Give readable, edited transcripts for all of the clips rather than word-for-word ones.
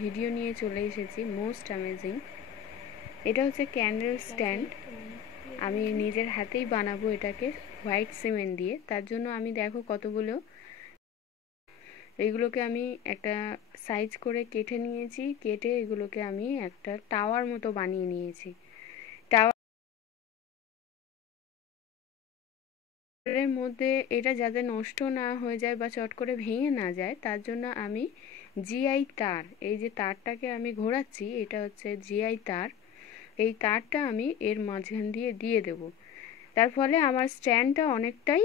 Video নিয়ে চলে এসেছি মোস্ট অ্যামেজিং। এটা হচ্ছে ক্যান্ডেল স্ট্যান্ড। আমি নিজের হাতেই বানাবো এটাকে হোয়াইট সিমেন্ট দিয়ে। তার জন্য আমি দেখো কতগুলো এইগুলোকে আমি একটা সাইজ করে কেটে নিয়েছি। কেটে এগুলোকে আমি একটা টাওয়ার মতো বানিয়ে নিয়েছি। টাওয়ারের মধ্যে এটা যাতে নষ্ট না হয়ে যায় বা চট করে ভেঙে না যায়, তার জন্য আমি জিআই তার, এই যে তারটাকে আমি ঘোরাচ্ছি, এটা হচ্ছে জিআই তার। এই তারটা আমি এর মাঝখান দিয়ে দিয়ে দেব। তার ফলে আমার স্ট্যান্ডটা অনেকটাই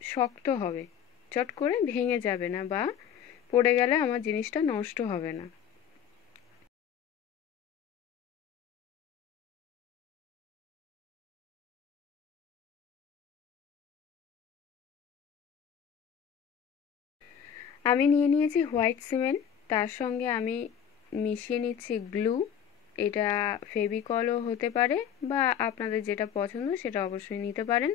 শক্ত হবে, চট করে ভেঙে যাবে না বা পড়ে গেলে আমার জিনিসটা নষ্ট হবে না। আমি নিয়ে নিয়েছি হোয়াইট সিমেন্ট, তার সঙ্গে আমি মিশিয়ে নিচ্ছি গ্লু। এটা ফেভিকলও হতে পারে বা আপনাদের যেটা পছন্দ সেটা অবশ্যই নিতে পারেন।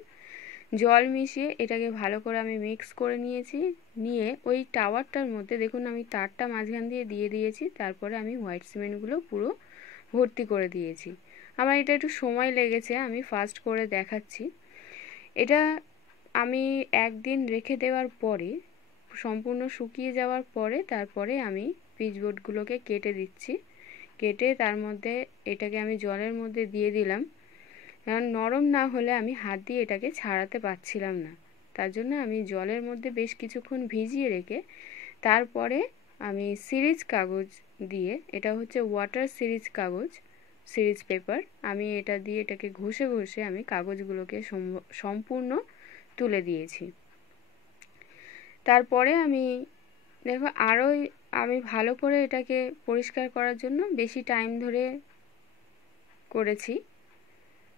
জল মিশিয়ে এটাকে ভালো করে আমি মিক্স করে নিয়েছি। নিয়ে ওই টাওয়ারটার মধ্যে দেখুন আমি তারটা মাঝখান দিয়ে দিয়ে দিয়েছি। তারপরে আমি হোয়াইট সিমেন্টগুলো পুরো ভর্তি করে দিয়েছি। আমার এটা একটু সময় লেগেছে, আমি ফাস্ট করে দেখাচ্ছি। এটা আমি একদিন রেখে দেওয়ার পরে সম্পূর্ণ শুকিয়ে যাওয়ার পরে তারপরে আমি পিচবোর্ডগুলোকে কেটে দিচ্ছি। কেটে তার মধ্যে এটাকে আমি জলের মধ্যে দিয়ে দিলাম, কারণ নরম না হলে আমি হাত দিয়ে এটাকে ছাড়াতে পারছিলাম না। তার জন্য আমি জলের মধ্যে বেশ কিছুক্ষণ ভিজিয়ে রেখে তারপরে আমি সিরিজ কাগজ দিয়ে, এটা হচ্ছে ওয়াটার সিরিজ কাগজ, সিরিজ পেপার, আমি এটা দিয়ে এটাকে ঘষে ঘষে আমি কাগজগুলোকে সম্পূর্ণ তুলে দিয়েছি। তারপরে আমি দেখো আরও আমি ভালো করে এটাকে পরিষ্কার করার জন্য বেশি টাইম ধরে করেছি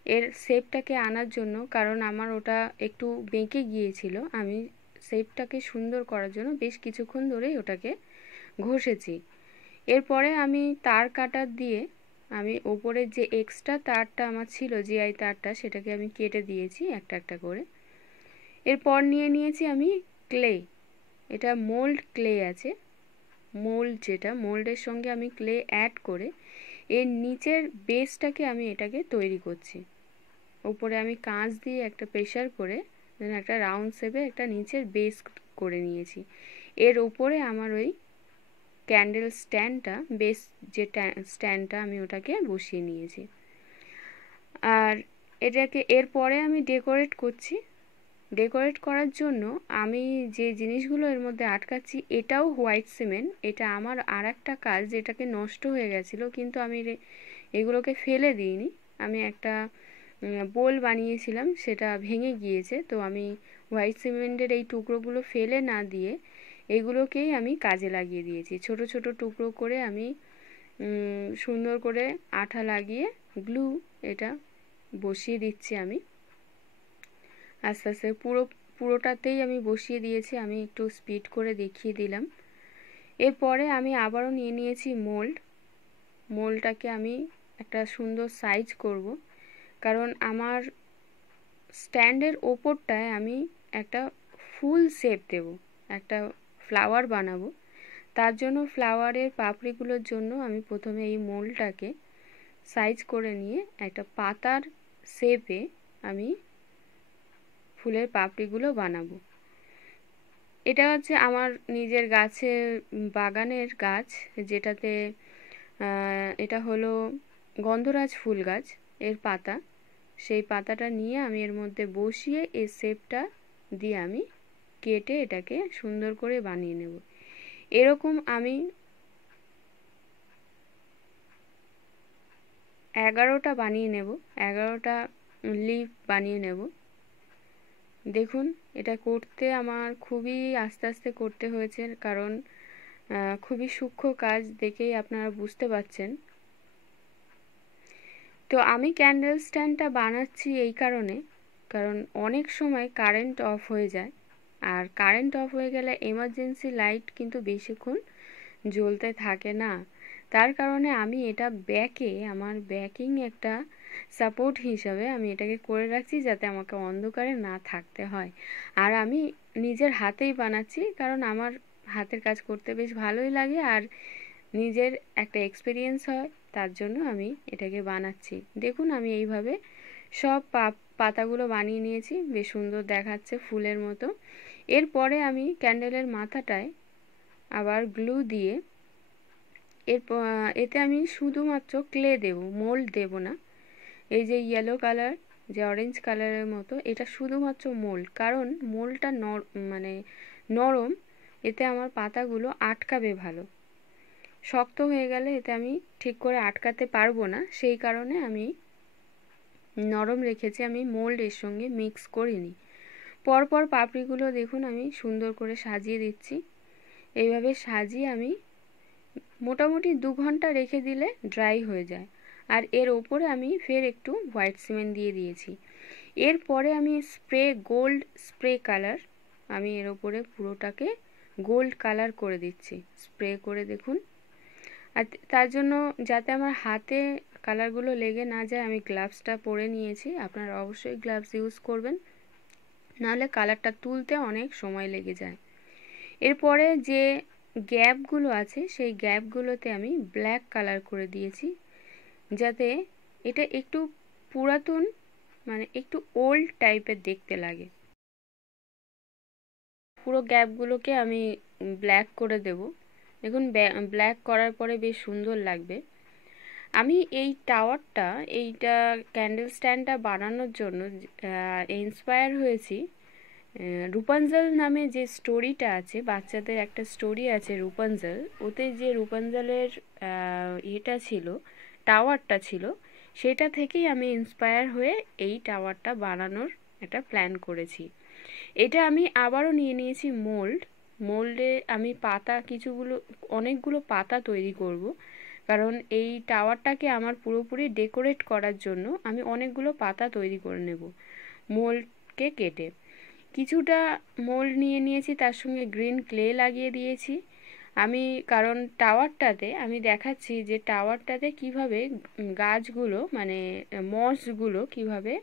এর শেপটাকে আনার জন্য, কারণ আমার ওটা একটু বেঁকে গিয়েছিল। আমি শেপটাকে সুন্দর করার জন্য বেশ কিছুক্ষণ ধরেই ওটাকে ঘষেছি। এরপরে আমি তার কাটার দিয়ে আমি ওপরের যে এক্সট্রা তারটা আমার ছিল জিআই তারটা, সেটাকে আমি কেটে দিয়েছি একটা একটা করে। এরপর নিয়ে নিয়েছি আমি ক্লে। এটা মোল্ড ক্লে আছে, মোল্ড, যেটা মোল্ডের সঙ্গে আমি ক্লে অ্যাড করে এর নিচের বেসটাকে আমি এটাকে তৈরি করছি। উপরে আমি কাঁচ দিয়ে একটা প্রেশার করে একটা রাউন্ড শেপে একটা নিচের বেস করে নিয়েছি। এর উপরে আমার ওই ক্যান্ডেল স্ট্যান্ডটা, বেস যে স্ট্যান্ডটা আমি ওটাকে বসিয়ে নিয়েছি। আর এটাকে এরপরে আমি ডেকোরেট করছি। ডেকোরেট করার জন্য আমি যে জিনিসগুলো এর মধ্যে আটকাচ্ছি এটাও হোয়াইট সিমেন্ট। এটা আমার আর একটা কাজ, যেটাকে নষ্ট হয়ে গেছিলো, কিন্তু আমি এগুলোকে ফেলে দিইনি। আমি একটা বোল বানিয়েছিলাম, সেটা ভেঙে গিয়েছে, তো আমি হোয়াইট সিমেন্টের এই টুকরোগুলো ফেলে না দিয়ে এগুলোকেই আমি কাজে লাগিয়ে দিয়েছি। ছোট ছোট টুকরো করে আমি সুন্দর করে আঠা লাগিয়ে গ্লু এটা বসিয়ে দিচ্ছি। আমি আস্তে আস্তে পুরোটাতেই আমি বসিয়ে দিয়েছি। আমি একটু স্পিড করে দেখিয়ে দিলাম। এরপরে আমি আবারও নিয়ে নিয়েছি মোল্ড। মোল্ডটাকে আমি একটা সুন্দর সাইজ করব, কারণ আমার স্ট্যান্ডের ওপরটায় আমি একটা ফুল শেপ দেব, একটা ফ্লাওয়ার বানাবো। তার জন্য ফ্লাওয়ারের পাপড়িগুলোর জন্য আমি প্রথমে এই মোল্ডটাকে সাইজ করে নিয়ে একটা পাতার শেপে আমি ফুলের পাপড়িগুলো বানাবো। এটা হচ্ছে আমার নিজের গাছের বাগানের গাছ, যেটাতে এটা হলো গন্ধরাজ ফুল গাছ, এর পাতা। সেই পাতাটা নিয়ে আমি এর মধ্যে বসিয়ে এই শেপটা দিয়ে আমি কেটে এটাকে সুন্দর করে বানিয়ে নেব। এরকম আমি 11টা বানিয়ে নেব, 11টা লিফ বানিয়ে নেব। দেখুন এটা করতে আমার খুবই আস্তে আস্তে করতে হয়েছে, কারণ খুবই সূক্ষ্ম কাজ, দেখেই আপনারা বুঝতে পারছেন। তো আমি ক্যান্ডেল স্ট্যান্ডটা বানাচ্ছি এই কারণে, কারণ অনেক সময় কারেন্ট অফ হয়ে যায়, আর কারেন্ট অফ হয়ে গেলে এমার্জেন্সি লাইট কিন্তু বেশিক্ষণ জ্বলতে থাকে না। তার কারণে আমি এটা আমার ব্যাকিং একটা সাপোর্ট হিসাবে আমি এটাকে করে রাখছি, যাতে আমাকে অন্ধকারে না থাকতে হয়। আর আমি নিজের হাতেই বানাচ্ছি, কারণ আমার হাতের কাজ করতে বেশ ভালোই লাগে। আর নিজের একটা এক্সপিরিয়েন্স হয়, তার জন্য আমি এটাকে বানাচ্ছি। দেখুন আমি এইভাবে সব পাতাগুলো বানিয়ে নিয়েছি, বেশ সুন্দর দেখাচ্ছে ফুলের মতো। এরপরে আমি ক্যান্ডেলের মাথাটায় আবার গ্লু দিয়ে এতে আমি শুধুমাত্র ক্লে দেব, মোল্ড দেব না। এই যে ইয়েলো কালার, যে অরেঞ্জ কালারের মতো, এটা শুধুমাত্র মোল্ড, কারণ মোল্ডটা মানে নরম, এতে আমার পাতাগুলো আটকাবে ভালো। শক্ত হয়ে গেলে এতে আমি ঠিক করে আটকাতে পারবো না, সেই কারণে আমি নরম রেখেছি, আমি মোল্ড এর সঙ্গে মিক্স করিনি। পরপর পাপড়িগুলো দেখুন আমি সুন্দর করে সাজিয়ে দিচ্ছি। এইভাবে সাজিয়ে আমি মোটামুটি 2 ঘন্টা রেখে দিলে ড্রাই হয়ে যায়। আর এর ওপরে আমি ফের একটু হোয়াইট সিমেন্ট দিয়ে দিয়েছি। এরপরে আমি গোল্ড স্প্রে কালার, আমি এর ওপরে পুরোটাকে গোল্ড কালার করে দিচ্ছি স্প্রে করে। দেখুন, আর তার জন্য যাতে আমার হাতে কালারগুলো লেগে না যায়, আমি গ্লাভসটা পরে নিয়েছি। আপনারা অবশ্যই গ্লাভস ইউজ করবেন, নাহলে কালারটা তুলতে অনেক সময় লেগে যায়। এরপরে যে গ্যাপগুলো আছে সেই গ্যাপগুলোতে আমি ব্ল্যাক কালার করে দিয়েছি, যাতে এটা একটু পুরাতন, মানে একটু ওল্ড টাইপের দেখতে লাগে। পুরো গ্যাপগুলোকে আমি ব্ল্যাক করে দেব। দেখুন ব্ল্যাক করার পরে বেশ সুন্দর লাগবে। আমি এই টাওয়ারটা, এইটা ক্যান্ডেল স্ট্যান্ডটা বানানোর জন্য ইন্সপায়ার হয়েছি রূপাঞ্জল নামে যে স্টোরিটা আছে, বাচ্চাদের একটা স্টোরি আছে রূপাঞ্জল, ওতে যে রূপাঞ্জলের এটা ছিল, টাওয়ারটা ছিল, সেটা থেকেই আমি ইন্সপায়ার হয়ে এই টাওয়ারটা বানানোর একটা প্ল্যান করেছি। এটা আমি আবারও নিয়ে নিয়েছি মোল্ডে আমি অনেকগুলো পাতা তৈরি করব, কারণ এই টাওয়ারটাকে আমার পুরোপুরি ডেকোরেট করার জন্য আমি অনেকগুলো পাতা তৈরি করে নেব মোল্ডকে কেটে। কিছুটা মোল্ড নিয়ে নিয়েছি, তার সঙ্গে গ্রিন ক্লে লাগিয়ে দিয়েছি আমি, কারণ টাওয়ারটাতে আমি দেখাচ্ছি যে টাওয়ারটাতে কিভাবে গাছগুলো, মানে মসগুলো কিভাবে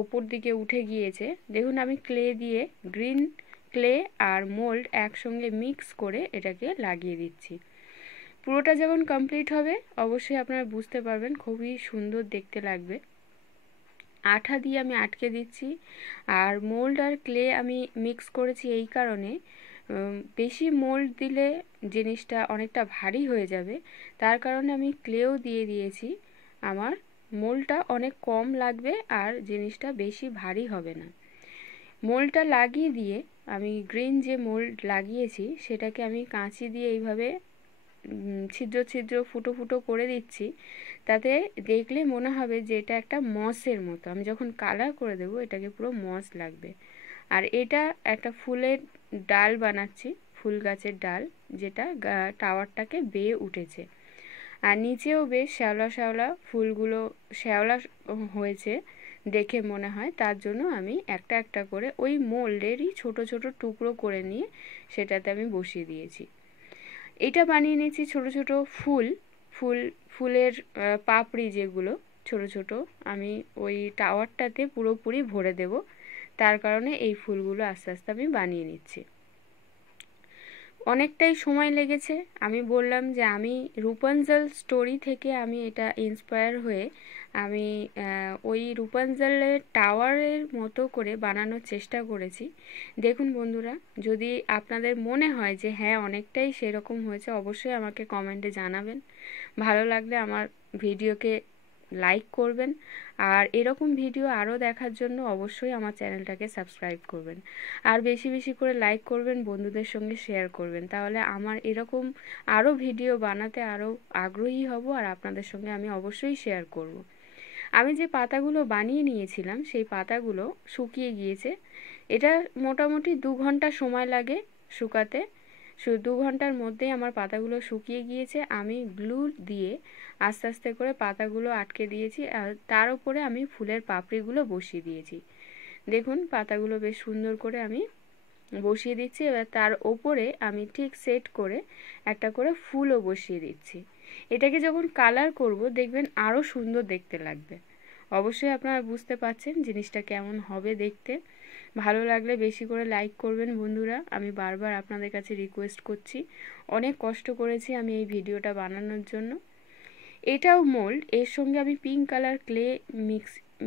ওপর দিকে উঠে গিয়েছে। দেখুন আমি গ্রিন ক্লে আর মোল্ড একসঙ্গে মিক্স করে এটাকে লাগিয়ে দিচ্ছি। পুরোটা যখন কমপ্লিট হবে অবশ্যই আপনারা বুঝতে পারবেন, খুবই সুন্দর দেখতে লাগবে। আঠা দিয়ে আমি আটকে দিচ্ছি, আর মোল্ড আর ক্লে আমি মিক্স করেছি এই কারণে, বেশি মোল্ড দিলে জিনিসটা অনেকটা ভারী হয়ে যাবে, তার কারণে আমি ক্লেও দিয়ে দিয়েছি। আমার মোল্ডটা অনেক কম লাগবে আর জিনিসটা বেশি ভারী হবে না। মোল্ডটা লাগিয়ে দিয়ে আমি গ্রিন যে মোল্ড লাগিয়েছি সেটাকে আমি কাঁচি দিয়ে এইভাবে ছিদ্র ছিদ্র ফুটো ফুটো করে দিচ্ছি, তাতে দেখলে মনে হবে যে এটা একটা মসের মতো। আমি যখন কালার করে দেব এটাকে পুরো মস লাগবে। আর এটা একটা ফুলের ডাল বানাচ্ছি, ফুল গাছের ডাল, যেটা টাওয়ারটাকে বেয়ে উঠেছে, আর নিচেও বেশ শ্যাওলা শ্যাওলা ফুলগুলো শ্যাওলা হয়েছে দেখে মনে হয়, তার জন্য আমি একটা একটা করে ওই মোল্ডেরই ছোট ছোট টুকরো করে নিয়ে সেটাতে আমি বসিয়ে দিয়েছি। এটা বানিয়ে নিয়েছি ছোট ছোট ফুলের পাপড়ি, যেগুলো ছোট ছোট, আমি ওই টাওয়ারটাতে পুরোপুরি ভরে দেব, তার কারণে এই ফুলগুলো আস্তে আস্তে আমি বানিয়ে নিচ্ছি। অনেকটাই সময় লেগেছে। আমি বললাম যে আমি রূপাঞ্জল স্টোরি থেকে আমি এটা ইন্সপায়ার হয়ে আমি ওই রূপাঞ্জলের টাওয়ারের মতো করে বানানোর চেষ্টা করেছি। দেখুন বন্ধুরা, যদি আপনাদের মনে হয় যে হ্যাঁ অনেকটাই সেরকম হয়েছে, অবশ্যই আমাকে কমেন্টে জানাবেন। ভালো লাগলে আমার ভিডিওকে লাইক করবেন, আর এরকম ভিডিও আরও দেখার জন্য অবশ্যই আমার চ্যানেলটাকে সাবস্ক্রাইব করবেন, আর বেশি বেশি করে লাইক করবেন, বন্ধুদের সঙ্গে শেয়ার করবেন, তাহলে আমার এরকম আরও ভিডিও বানাতে আরও আগ্রহী হব, আর আপনাদের সঙ্গে আমি অবশ্যই শেয়ার করব। আমি যে পাতাগুলো বানিয়ে নিয়েছিলাম সেই পাতাগুলো শুকিয়ে গিয়েছে। এটা মোটামুটি 2 ঘন্টা সময় লাগে শুকাতে। 2 ঘন্টার মধ্যেই আমার পাতাগুলো শুকিয়ে গিয়েছে। আমি গ্লু দিয়ে আস্তে আস্তে করে পাতাগুলো আটকে দিয়েছি, আর তার উপরে আমি ফুলের পাপড়িগুলো বসিয়ে দিয়েছি। দেখুন পাতাগুলো বেশ সুন্দর করে আমি বসিয়ে দিচ্ছি। এবার তার ওপরে আমি ঠিক সেট করে একটা করে ফুলও বসিয়ে দিচ্ছি। এটাকে যখন কালার করব দেখবেন আরও সুন্দর দেখতে লাগবে। অবশ্যই আপনারা বুঝতে পারছেন জিনিসটা কেমন হবে দেখতে। ভালো লাগলে বেশি করে লাইক করবেন বন্ধুরা, আমি বারবার আপনাদের কাছে রিকোয়েস্ট করছি। অনেক কষ্ট করেছি আমি এই ভিডিওটা বানানোর জন্য। এটাও মোল্ড, এর সঙ্গে আমি পিঙ্ক কালার ক্লে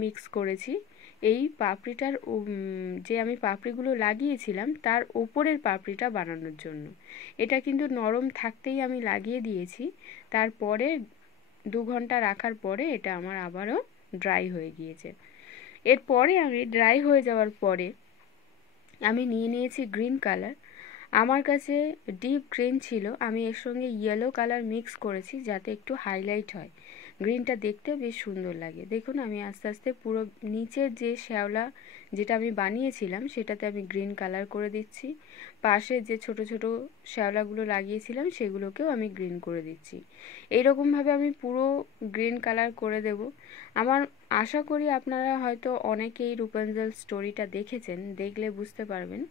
মিক্স করেছি এই পাপড়িটার যে আমি পাপড়িগুলো লাগিয়েছিলাম তার ওপরের পাপড়িটা বানানোর জন্য। এটা কিন্তু নরম থাকতেই আমি লাগিয়ে দিয়েছি, তারপরে 2 ঘন্টা রাখার পরে এটা আমার আবারও ড্রাই হয়ে গিয়েছে। এরপরে আমি ড্রাই হয়ে যাওয়ার পরে আমি নিয়ে নিয়েছি গ্রিন কালার। আমার কাছে ডিপ গ্রিন ছিল, আমি এর সঙ্গে ইয়েলো কালার মিক্স করেছি যাতে একটু হাইলাইট হয়, গ্রিনটা দেখতে বেশ সুন্দর লাগে। দেখুন আমি আস্তে আস্তে পুরো নিচের যে শ্যাওলা যেটা আমি বানিয়েছিলাম সেটাতে আমি গ্রিন কালার করে দিচ্ছি, পাশে যে ছোট ছোট শ্যাওলাগুলো লাগিয়েছিলাম সেগুলোকেও আমি গ্রিন করে দিচ্ছি। এইরকমভাবে আমি পুরো গ্রিন কালার করে দেব। আমার আশা করি আপনারা হয়তো অনেকেই রূপাঞ্জল স্টোরিটা দেখেছেন, দেখলে বুঝতে পারবেন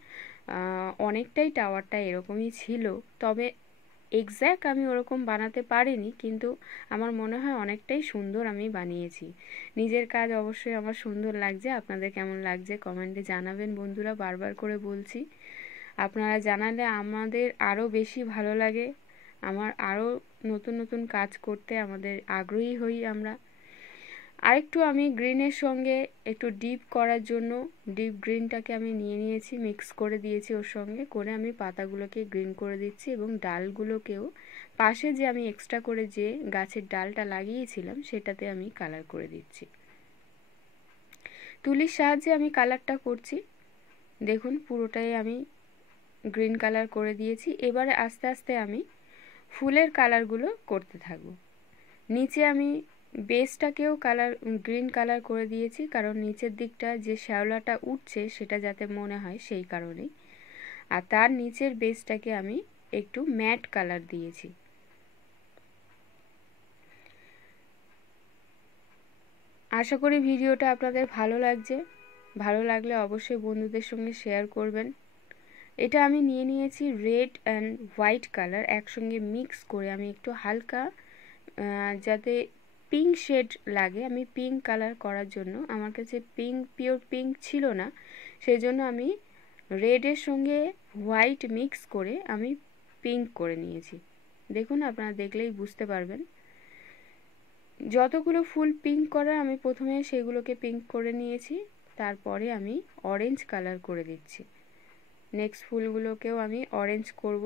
অনেকটাই টাওয়ারটা এরকমই ছিল, তবে এক্স্যাক্ট আমি ওরকম বানাতে পারিনি, কিন্তু আমার মনে হয় অনেকটাই সুন্দর আমি বানিয়েছি। নিজের কাজ অবশ্যই আমার সুন্দর লাগছে, আপনাদের কেমন লাগছে কমেন্টে জানাবেন বন্ধুরা, বারবার করে বলছি। আপনারা জানালে আমাদের আরও বেশি ভালো লাগে, আমার আরও নতুন নতুন কাজ করতে আমাদের আগ্রহী হই আমরা। আরেকটু আমি গ্রিনের সঙ্গে একটু ডিপ করার জন্য ডিপ গ্রিনটাকে আমি নিয়ে নিয়েছি, মিক্স করে দিয়েছি ওর সঙ্গে করে, আমি পাতাগুলোকে গ্রিন করে দিচ্ছি এবং ডালগুলোকেও পাশে যে আমি এক্সট্রা করে যে গাছের ডালটা লাগিয়েছিলাম সেটাতে আমি কালার করে দিচ্ছি। তুলির সাহায্যে আমি কালারটা করছি, দেখুন পুরোটাই আমি গ্রিন কালার করে দিয়েছি। এবারে আস্তে আস্তে আমি ফুলের কালারগুলো করতে থাকবো। নিচে আমি বেসটাকেও গ্রিন কালার করে দিয়েছি, কারণ নিচের দিকটা যে শ্যাওলাটা উঠছে সেটা যাতে মনে হয় সেই কারণেই। আর তার নিচের বেসটাকে আমি একটু ম্যাট কালার দিয়েছি। আশা করি ভিডিওটা আপনাদের ভালো লাগছে, ভালো লাগলে অবশ্যই বন্ধুদের সঙ্গে শেয়ার করবেন। এটা আমি নিয়ে নিয়েছি রেড অ্যান্ড হোয়াইট কালার একসঙ্গে মিক্স করে, আমি একটু হালকা যাতে পিঙ্ক শেড লাগে, আমি পিঙ্ক কালার করার জন্য, আমার কাছে পিওর পিঙ্ক ছিল না, সেই জন্য আমি রেডের সঙ্গে হোয়াইট মিক্স করে আমি পিঙ্ক করে নিয়েছি। দেখুন আপনারা দেখলেই বুঝতে পারবেন। যতগুলো ফুল পিঙ্ক করা আমি প্রথমে সেগুলোকে পিঙ্ক করে নিয়েছি, তারপরে আমি অরেঞ্জ কালার করে দিচ্ছি। নেক্সট ফুলগুলোকেও আমি অরেঞ্জ করব,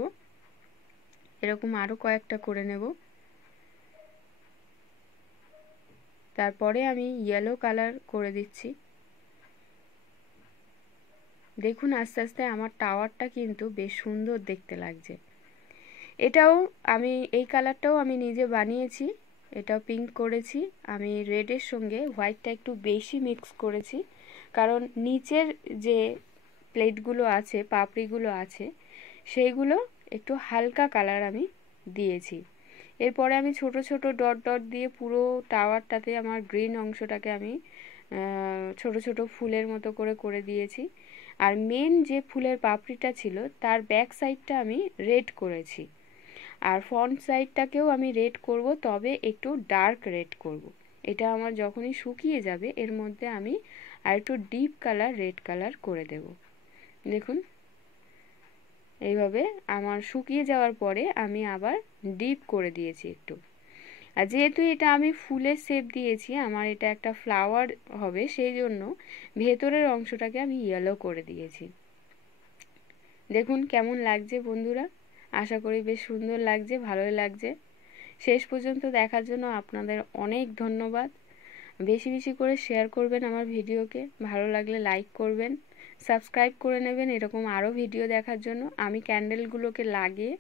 এরকম আরও কয়েকটা করে নেব। তারপরে আমি ইয়েলো কালার করে দিচ্ছি। দেখুন আস্তে আস্তে আমার টাওয়ারটা কিন্তু বেশ সুন্দর দেখতে লাগছে। এটাও আমি এই কালারটাও আমি নিজে বানিয়েছি, এটাও পিঙ্ক করেছি, আমি রেডের সঙ্গে হোয়াইটটা একটু বেশি মিক্স করেছি, কারণ নিচের যে প্লেটগুলো আছে পাপড়িগুলো আছে সেইগুলো একটু হালকা কালার আমি দিয়েছি। এরপরে আমি ছোট ছোট ডট ডট দিয়ে পুরো টাওয়ারটাতে আমার গ্রিন অংশটাকে আমি ছোট ছোট ফুলের মতো করে দিয়েছি। আর মেন যে ফুলের পাপড়িটা ছিল তার ব্যাক সাইডটা আমি রেড করেছি, আর ফ্রন্ট সাইডটাকেও আমি রেড করব, তবে একটু ডার্ক রেড করব। এটা আমার যখনই শুকিয়ে যাবে এর মধ্যে আমি আর একটু ডিপ কালার রেড কালার করে দেব। দেখুন এইভাবে আমার শুকিয়ে যাওয়ার পরে আমি আবার ডিপ করে দিয়েছি একটু। আর যেহেতু এটা আমি ফুলের শেপ দিয়েছি, আমার এটা একটা ফ্লাওয়ার হবে, সেই জন্য ভেতরের অংশটাকে আমি ইয়েলো করে দিয়েছি। দেখুন কেমন লাগছে বন্ধুরা, আশা করি বেশ সুন্দর লাগছে, ভালোই লাগছে। শেষ পর্যন্ত দেখার জন্য আপনাদের অনেক ধন্যবাদ। বেশি বেশি করে শেয়ার করবেন আমার ভিডিওকে, ভালো লাগলে লাইক করবেন, সাবস্ক্রাইব করে নেবেন এরকম আরও ভিডিও দেখার জন্য। আমি ক্যান্ডেলগুলোকে লাগিয়ে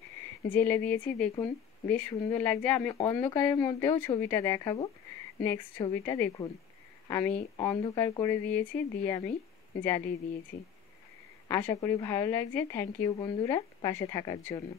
জেলে দিয়েছি, দেখুন বেশ সুন্দর লাগছে। আমি অন্ধকারের মধ্যেও ছবিটা দেখাবো। নেক্সট ছবিটা দেখুন, আমি অন্ধকার করে দিয়েছি, দিয়ে আমি জ্বালিয়ে দিয়েছি। আশা করি ভালো লাগছে। থ্যাংক ইউ বন্ধুরা পাশে থাকার জন্য।